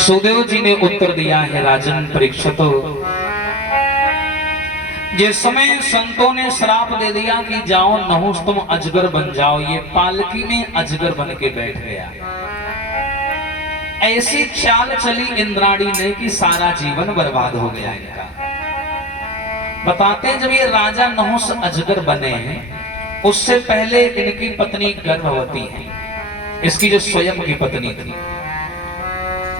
सुदेव जी ने उत्तर दिया है, राजन परीक्षित, जिस समय संतों ने श्राप दे दिया कि जाओ नहुष तुम अजगर बन जाओ, ये पालकी में अजगर बन के बैठ गया। ऐसी चाल चली इंद्राणी ने कि सारा जीवन बर्बाद हो गया इनका। बताते जब ये राजा नहुष अजगर बने उससे पहले इनकी पत्नी गर्भवती है, इसकी जो स्वयं की पत्नी थी,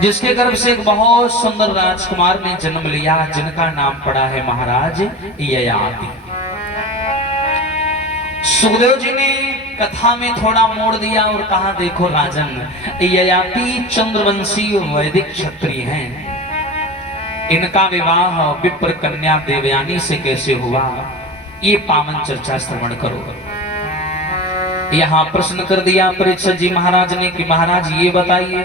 जिसके गर्भ से एक बहुत सुंदर राजकुमार ने जन्म लिया, जिनका नाम पड़ा है महाराज ययाति। सुखदेव जी ने कथा में थोड़ा मोड़ दिया और कहा, देखो राजन, ययाति चंद्रवंशी वैदिक क्षत्रिय हैं, इनका विवाह विप्र कन्या देवयानी से कैसे हुआ, ये पावन चर्चा श्रवण करो। यहाँ प्रश्न कर दिया परीक्षित जी महाराज ने कि महाराज ये बताइए,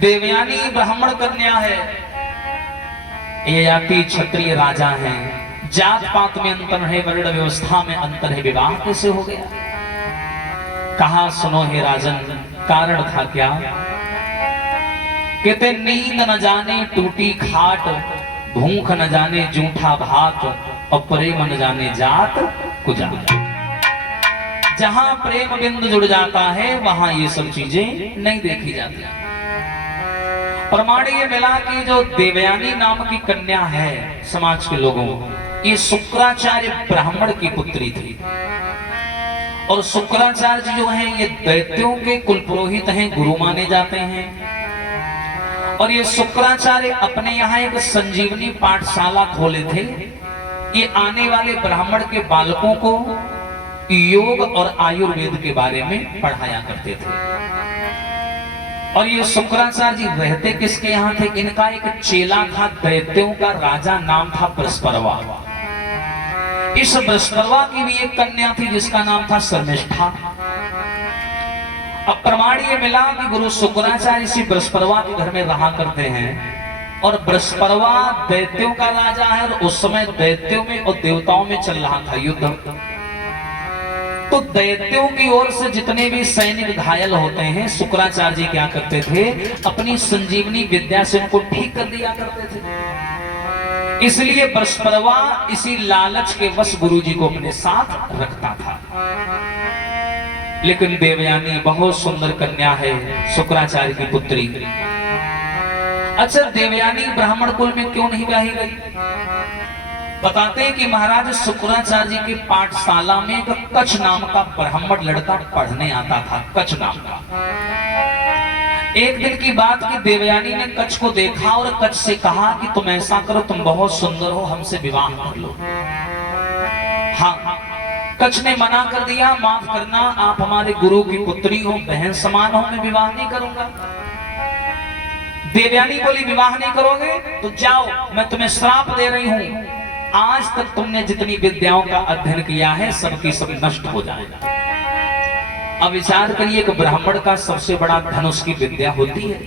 देवयानी ब्राह्मण कन्या है, ययाति क्षत्रिय राजा हैं, जात पात में अंतर है, वर्ण व्यवस्था में अंतर है, विवाह कैसे हो गया? कहा सुनो हे राजन, कारण था क्या? कहते नींद न जाने टूटी खाट, भूख न जाने जूठा भात, और प्रेम न जाने जात कुजात। जहां प्रेम बिंदु जुड़ जाता है वहां ये सब चीजें नहीं देखी जाती। प्रमाण ये मिला कि जो देवयानी नाम की कन्या है समाज के लोगों, ये शुक्राचार्य ब्राह्मण की पुत्री थी, और शुक्राचार्य जो हैं ये दैत्यों के कुल पुरोहित हैं, गुरु माने जाते हैं। और ये शुक्राचार्य अपने यहाँ एक संजीवनी पाठशाला खोले थे, ये आने वाले ब्राह्मण के बालकों को योग और आयुर्वेद के बारे में पढ़ाया करते थे। और ये शुक्राचार्य जी रहते किसके यहाँ थे? इनका एक चेला था, दैत्यों का राजा, नाम था बृहस्परवा। इस बृहस्परवा की भी एक कन्या थी जिसका नाम था शर्मिष्ठा। अब प्रमाण ये मिला कि गुरु शुक्राचार्य इसी बृहस्परवा के घर में रहा करते हैं, और बृहस्परवा दैत्यों का राजा है, और उस समय दैत्यों में और देवताओं में चल रहा था युद्ध। तो दैत्यों की ओर से जितने भी सैनिक घायल होते हैं, शुक्राचार्य जी क्या करते थे? अपनी संजीवनी विद्या से उनको ठीक कर दिया करते थे। इसलिए बृहस्परवा इसी लालच के वश गुरु जी को अपने साथ रखता था। लेकिन देवयानी बहुत सुंदर कन्या है, शुक्राचार्य की पुत्री। अच्छा, देवयानी ब्राह्मण कुल में क्यों नहीं ब्याही गई? बताते हैं कि महाराज शुक्राचार्य जी की पाठशाला में एक कच्छ नाम का ब्राह्मण लड़का पढ़ने आता था, कच्छ नाम का। एक दिन की बात की देवयानी ने कच्छ को देखा और कच्छ से कहा कि तुम ऐसा करो, तुम बहुत सुंदर हो, हमसे विवाह कर लो। हाँ, कच्छ ने मना कर दिया, माफ करना, आप हमारे गुरु की पुत्री हो, बहन समान हो, मैं विवाह नहीं करूंगा। देवयानी बोली विवाह नहीं करोगे तो जाओ, मैं तुम्हें श्राप दे रही हूं, आज तक तुमने जितनी विद्याओं का अध्ययन किया है सबकी सब नष्ट हो जाएगा। अब विचार करिए कि ब्राह्मण का सबसे बड़ा धन उसकी विद्या होती है,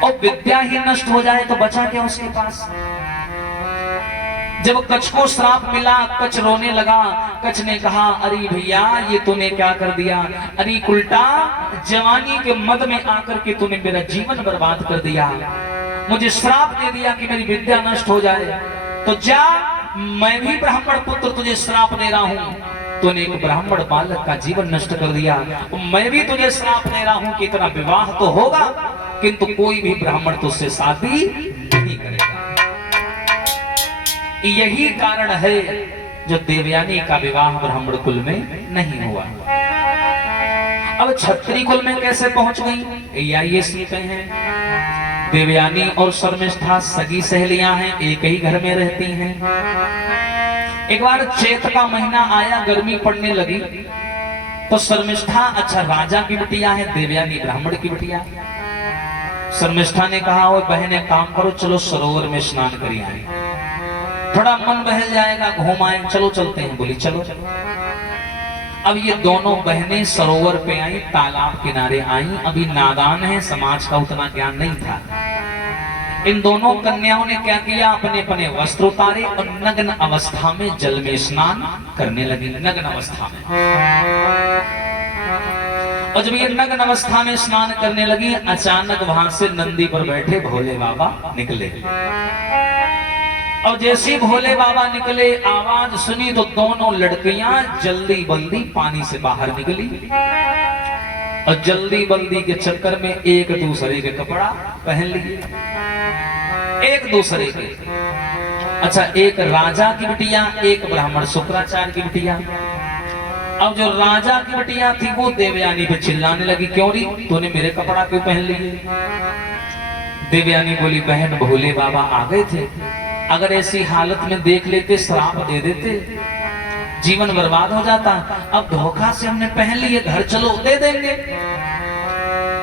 और विद्या ही नष्ट हो जाए तो बचा क्या उसके पास? जब कच्छ को श्राप मिला, कच्छ रोने लगा। कच्छ ने कहा, अरे भैया ये तूने क्या कर दिया? अरे उल्टा जवानी के मद में आकर के तूने मेरा जीवन बर्बाद कर दिया, मुझे श्राप दे दिया कि मेरी विद्या नष्ट हो जाए। तो जा, मैं भी ब्राह्मण पुत्र तुझे श्राप दे रहा हूं, तूने एक ब्राह्मण बालक का जीवन नष्ट कर दिया, मैं भी तुझे श्राप दे रहा हूं कि तेरा विवाह तो होगा किंतु कोई भी ब्राह्मण तुझसे शादी नहीं करेगा। यही कारण है जो देवयानी का विवाह ब्राह्मण कुल में नहीं हुआ। अब क्षत्रिय कुल में कैसे पहुंच गई, ये सुनते हैं। देवयानी और शर्मिष्ठा सगी सहेलियां हैं, एक ही घर में रहती हैं। एक बार चैत का महीना आया, गर्मी पड़ने लगी, तो शर्मिष्ठा अच्छा राजा की बिटिया है, देवयानी ब्राह्मण की बिटिया। शर्मिष्ठा ने कहा, ओ बहन एक काम करो, चलो सरोवर में स्नान करिए आए, थोड़ा मन बहल जाएगा, घूम आए, चलो चलते हैं। बोली चलो। अब ये दोनों बहनें सरोवर पे आई, तालाब किनारे आई। अभी नादान है, समाज का उतना ज्ञान नहीं था। इन दोनों कन्याओं ने क्या किया, अपने अपने वस्त्र उतारे और नग्न अवस्था में जल में स्नान करने लगी। नग्न अवस्था में और जब ये नग्न अवस्था में स्नान करने लगी, अचानक वहां से नंदी पर बैठे भोले बाबा निकले। और जैसे भोले बाबा निकले, आवाज सुनी तो दोनों लड़कियां जल्दी बल्दी पानी से बाहर निकली और जल्दी बल्दी के चक्कर में एक दूसरे के कपड़ा पहन लिए, एक दूसरे के। अच्छा, एक राजा की बिटिया, एक ब्राह्मण शुक्राचार्य की बिटिया। अब जो राजा की बिटिया थी वो देवयानी पे चिल्लाने लगी, क्यों री तूने मेरे कपड़ा क्यों पहन लिए? देवयानी बोली, बहन भोले बाबा आ गए थे, अगर ऐसी हालत में देख लेते श्राप दे देते, जीवन बर्बाद हो जाता। अब धोखा से हमने पहन लिए, घर चलो दे देंगे।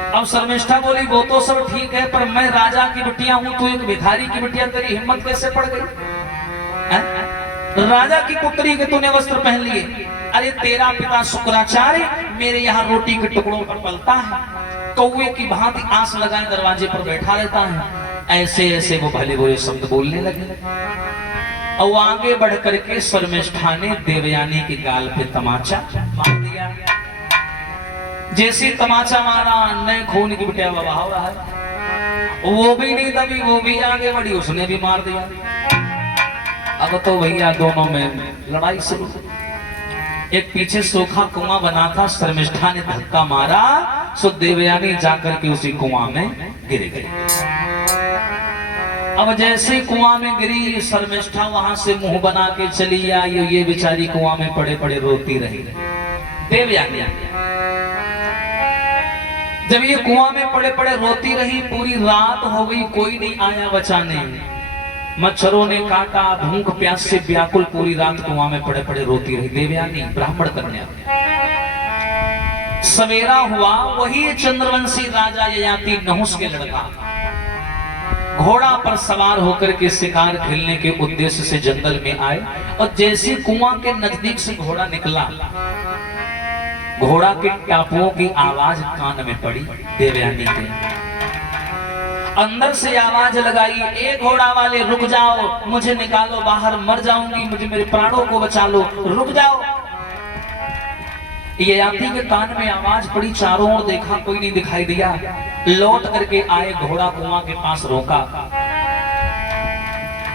अब शर्मिष्ठा बोली, वो तो सब ठीक है, पर मैं राजा की बिटिया हूं, तू एक भिखारी की बिटिया, तेरी हिम्मत कैसे पड़ गई? राजा की पुत्री के तूने वस्त्र पहन लिए। अरे तेरा पिता शुक्राचार्य मेरे यहाँ रोटी के टुकड़ों पर पलता है, कौवे की भांति आंस लगाए दरवाजे पर बैठा रहता है। ऐसे ऐसे वो भले बुरे शब्द बोलने लगे और आगे बढ़ करके शर्मिष्ठा ने देवयानी के गाल पे तमाचा मार दिया। जैसे तमाचा मारा, नए खून की बिटिया बहाव रहा है, वो भी नहीं दबी, वो भी आगे बढ़ी, उसने भी मार दिया। अब तो भैया दोनों में लड़ाई शुरू। एक पीछे सूखा कुआं बना था, शर्मिष्ठा ने धक्का मारा, सो देवयानी जाकर के उसी कुआं में गिर गई। अब जैसे कुआं में गिरी, शर्मिष्ठा वहां से मुंह बना के चली आई, ये बेचारी कुआं में पड़े पड़े रोती रही। देवयानी जब ये कुआं में पड़े पड़े रोती रही, पूरी रात हो गई, कोई नहीं आया बचाने। मच्छरों ने काटा, भूख प्यास से व्याकुल पूरी रात कुआं में पड़े पड़े रोती रही देवयानी, ब्राह्मण कन्या। सवेरा हुआ, वही चंद्रवंशी राजा ययाति नहुस के लड़का घोड़ा पर सवार होकर के शिकार खेलने के उद्देश्य से जंगल में आए। और जैसे कुआं के नजदीक से घोड़ा निकला, घोड़ा के टापुओं की आवाज कान में पड़ी देवयानी के। अंदर से आवाज लगाई, ए घोड़ा वाले रुक जाओ, मुझे निकालो बाहर, मर जाऊंगी, मुझे मेरे प्राणों को बचा लो, रुक जाओ। ययाति के कान में आवाज पड़ी, चारों ओर देखा, कोई नहीं दिखाई दिया। लौट करके आए, घोड़ा कुआं के पास रोका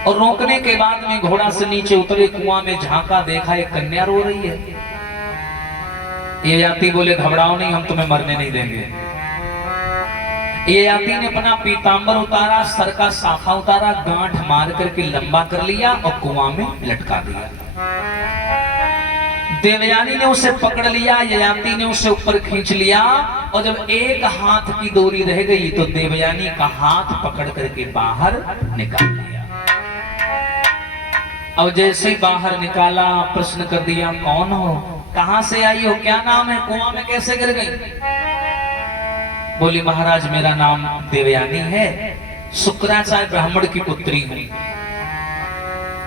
और रोकने के बाद में घोड़ा से नीचे उतरे, कुआं में झांका, देखा एक कन्या रो रही है। ययाति बोले, घबराओ नहीं, हम तुम्हें मरने नहीं देंगे। ययाति ने अपना पीतांबर उतारा, सर का साफा उतारा, गांठ मार करके लंबा कर लिया और कुआं में लटका दिया। देवयानी ने उसे पकड़ लिया, ययाति ने उसे ऊपर खींच लिया और जब एक हाथ की दूरी रह गई तो देवयानी का हाथ पकड़ करके बाहर निकाल लिया। और जैसे ही बाहर निकाला, प्रश्न कर दिया, कौन हो, कहां से आई हो, क्या नाम है, कुआं में कैसे गिर गई? बोली, महाराज मेरा नाम देवयानी है, शुक्राचार्य ब्राह्मण की पुत्री हूं।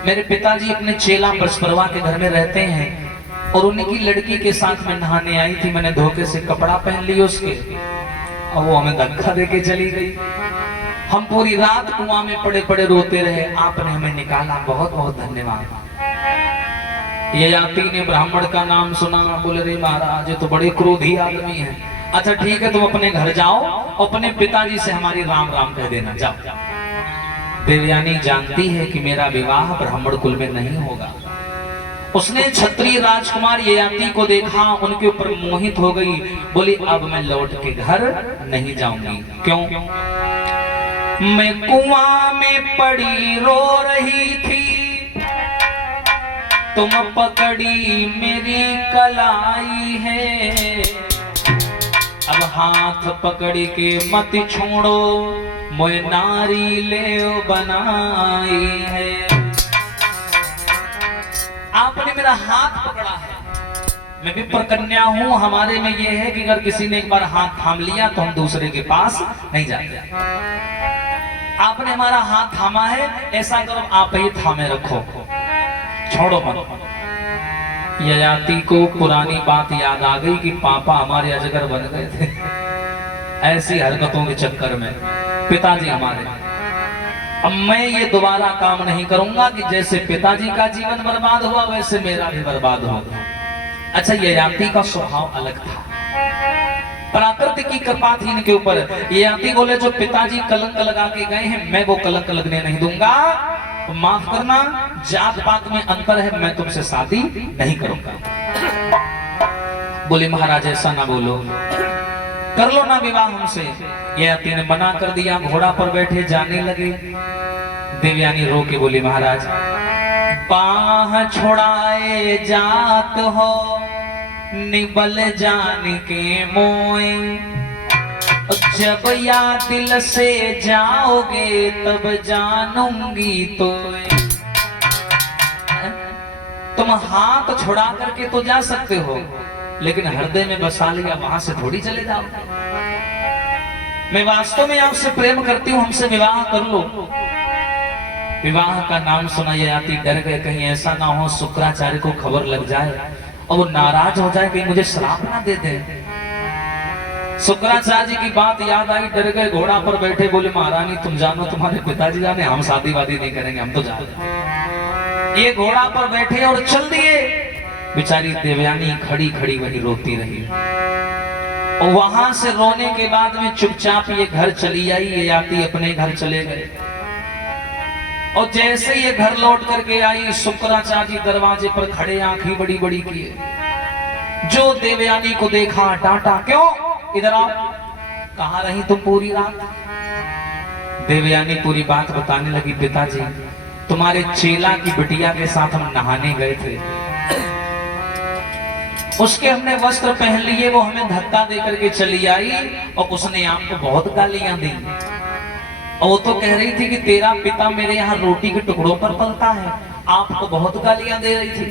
मेरे पिताजी अपने चेला बृहस्पति के घर में रहते हैं और उन्हीं की लड़की के साथ में नहाने आई थी, मैंने धोखे से कपड़ा पहन लिया उसके और वो हमें धक्का देके चली गई। हम पूरी रात कुआं में पड़े पड़े रोते रहे, आपने हमें निकाला, बहुत बहुत धन्यवाद। ययाति ने ब्राह्मण का नाम सुना, बोले, रे महाराज ये तो बड़े क्रोधी आदमी है। अच्छा ठीक है, तुम अपने घर जाओ, अपने पिताजी से हमारी राम राम कह देना, जाओ। देवयानी जानती है कि मेरा विवाह ब्राह्मण कुल में नहीं होगा। उसने क्षत्रिय राजकुमार ययाति को देखा, उनके ऊपर मोहित हो गई, बोली अब मैं लौट के घर नहीं जाऊंगी। क्यों? मैं कुआं में पड़ी रो रही थी, तुम पकड़ी मेरी कलाई है, अब हाथ पकड़ के मत छोड़ो, मोए नारी ले बनाई है। आपने मेरा हाथ पकड़ा है, मैं भी प्रकन्या हूं, हमारे में ये है कि अगर किसी ने एक बार हाथ थाम लिया तो हम दूसरे के पास नहीं जाते। आपने हमारा हाथ थामा है, ऐसा करो आप ही थामे रखो, छोड़ो मत। ययाति को पुरानी बात याद आ गई कि पापा हमारे अजगर बन गए थे ऐसी हरकतों के चक्कर में, पिताजी हमारे। अब मैं ये दोबारा काम नहीं करूंगा कि जैसे पिताजी का जीवन बर्बाद हुआ वैसे मेरा भी बर्बाद हो। अच्छा, ययाति का स्वभाव अलग था। प्राकृतिक की कृपा थी इनके ऊपर। ये आती बोले जो पिताजी कलंक लगा के गए हैं मैं वो कलंक लगने नहीं दूंगा, माफ करना जात पात में अंतर है, मैं तुमसे शादी नहीं करूंगा। बोले महाराज ऐसा ना बोलो, कर लो ना विवाह हमसे। ये आती ने मना कर दिया, घोड़ा पर बैठे जाने लगे। देवयानी रो के बोली महाराज बाह छोड़ाए जात हो निबल जान के मोए, जब या दिल से जाओगे तब जानूंगी तो। तुम हाथ छुड़ा करके तो जा सकते हो, लेकिन हृदय में बसा लिया वहां से थोड़ी चले जाओ। मैं वास्तव में आपसे प्रेम करती हूँ, हमसे विवाह कर लो। विवाह का नाम सुना ये आती डर गए, कहीं ऐसा ना हो शुक्राचार्य को खबर लग जाए और वो नाराज हो जाए, कहीं मुझे श्राप ना दे दे। शुक्राचार्य जी की बात याद आई, डर गए, घोड़ा पर बैठे बोले महारानी तुम जानो तुम्हारे पिताजी जाने, हम शादी वादी नहीं करेंगे, हम तो जाने। ये घोड़ा पर बैठे और चल दिए। बेचारी देवयानी खड़ी खड़ी वही रोती रही और वहां से रोने के बाद में चुपचाप ये घर चली आई। ये आती अपने घर चले गए और जैसे ये घर लौट करके आई शुक्राचार्य जी दरवाजे पर खड़े आंखें बड़ी बड़ी किए। जो देवयानी को देखा डांटा, क्यों इधर आओ, कहां रही तुम पूरी रात। देवयानी पूरी बात बताने लगी, पिताजी तुम्हारे चेला की बिटिया के साथ हम नहाने गए थे, उसके हमने वस्त्र पहन लिए, वो हमें धक्का दे करके चली आई और उसने आपको बहुत गालियां दी। और वो तो कह रही थी कि तेरा पिता मेरे यहाँ रोटी के टुकड़ों पर पलता है, आपको बहुत गालियां दे रही थी।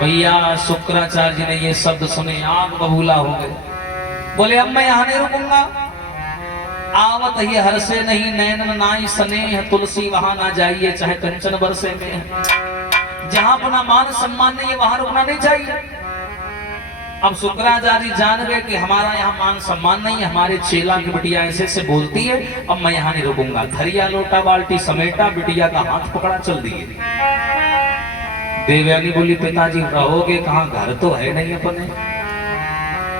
भैया शुक्राचार्य जी ने ये शब्द सुने आग बबूला हो गए। बोले अब मैं यहाँ नहीं रुकूंगा। आवत ही हर से नहीं नैनन नाई सने तुलसी वहां ना जाइए, चाहे कंचन बरसे में। जहां अपना मान सम्मान नहीं है वहां रुकना नहीं चाहिए। अब शुक्राचार्य जान गए कि हमारा यहाँ मान सम्मान नहीं है, हमारे चेला की बिटिया ऐसे से बोलती है, अब मैं यहाँ नहीं रुकूंगा। थरिया लोटा बाल्टी समेटा, बिटिया का हाथ पकड़ा चल दिए। देवयानी बोली पिताजी रहोगे कहाँ, घर तो है नहीं अपने।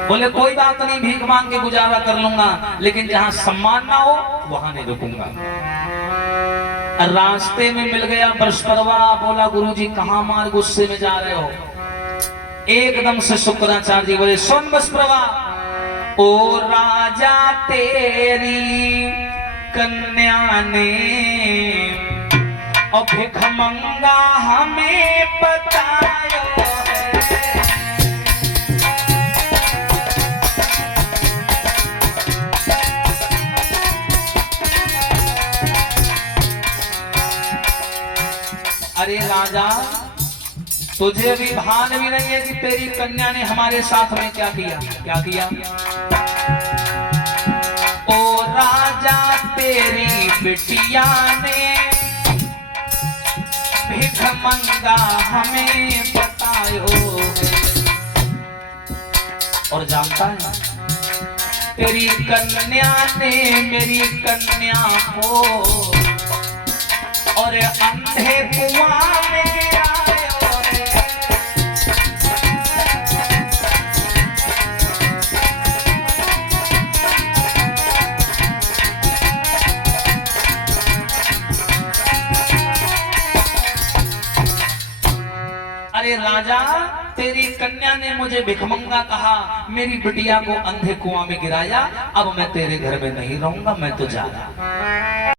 बोले कोई बात नहीं, भीख मांग के गुजारा कर लूंगा, लेकिन जहां सम्मान ना हो वहां नहीं रुकूंगा। रास्ते में मिल गया बृहस्पतिवा, बोला गुरुजी कहां मार गुस्से में जा रहे हो। एकदम से शुक्राचार्य जी बोले सुन बृहस्पतिवा, ओ राजा तेरी कन्या ने और भिखमंगा हमें बताया है। अरे राजा तुझे अभी भान भी नहीं है कि तेरी कन्या ने हमारे साथ में क्या किया, क्या किया। ओ राजा तेरी बिटिया ने भिख मंगा हमें बतायो। और जानता है तेरी कन्या ने मेरी कन्या को और अंधे कुआं में गिराया। अरे राजा तेरी कन्या ने मुझे भिखमंगा कहा, मेरी बिटिया को अंधे कुआं में गिराया, अब मैं तेरे घर में नहीं रहूंगा, मैं तो जा रहा।